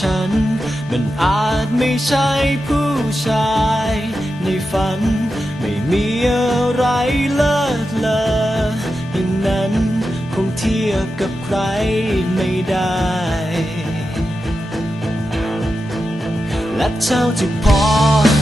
ฉัน มันอาจไม่ใช่ผู้ชาย ในฝันไม่มีอะไรเลิศเลออย่างนั้นคงเทียบกับใครไม่ได้ และเท่าที่พอ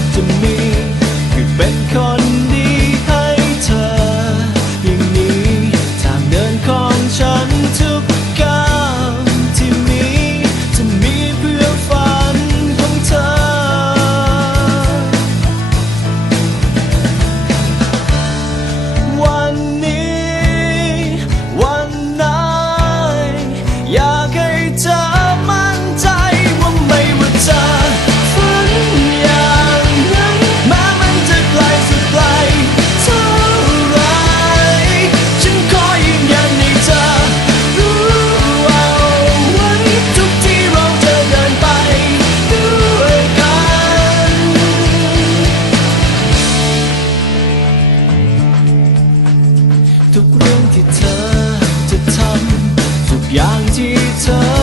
เธอจะทำทุกอย่างที่เธอ